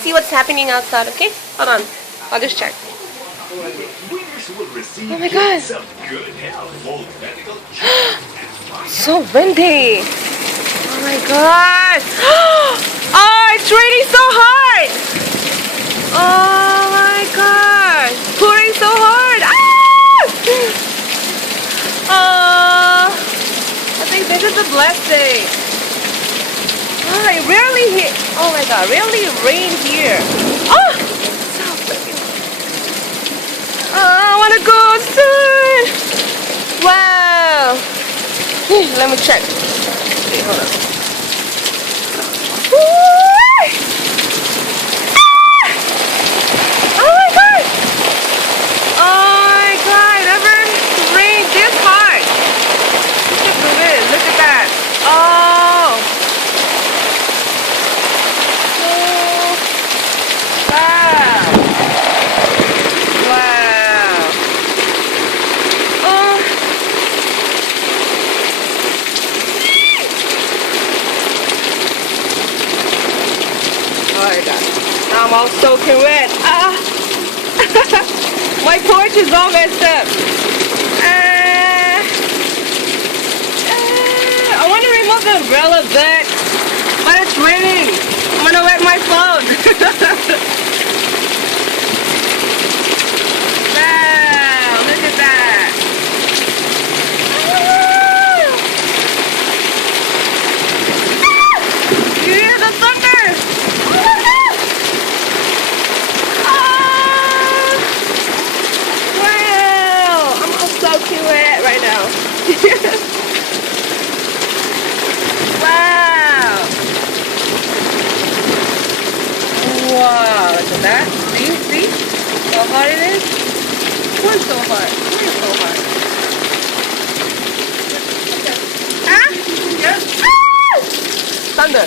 see what's happening outside, okay? Hold on. I'll just check. Oh my god. So windy. Oh my god. Oh, it's raining so hard. Oh my god. Pouring so hard. Ah! I think this is a blessing. Oh, it rarely hit. Oh my god, rarely rain here. Oh! So freaking. Oh, I wanna go soon. Wow. Let me check. Okay, hold on. Woo! Ah! Oh my god! Oh my god! Never rained this hard. Look at that. Oh. Oh. Wow. Wow. Oh. Oh my god. I'm all soaking wet. Ah. My porch is all messed up. I want to remove the umbrella, but it's raining. I'm gonna wet my phone. Wow, look at that. You hear the thunder? Oh my god. Wow, I'm all soaking wet right now. Wow! Wow, look at that. See how hard it is? What's so hard? What's so hard? Ah! Yes. Ah! Thunder.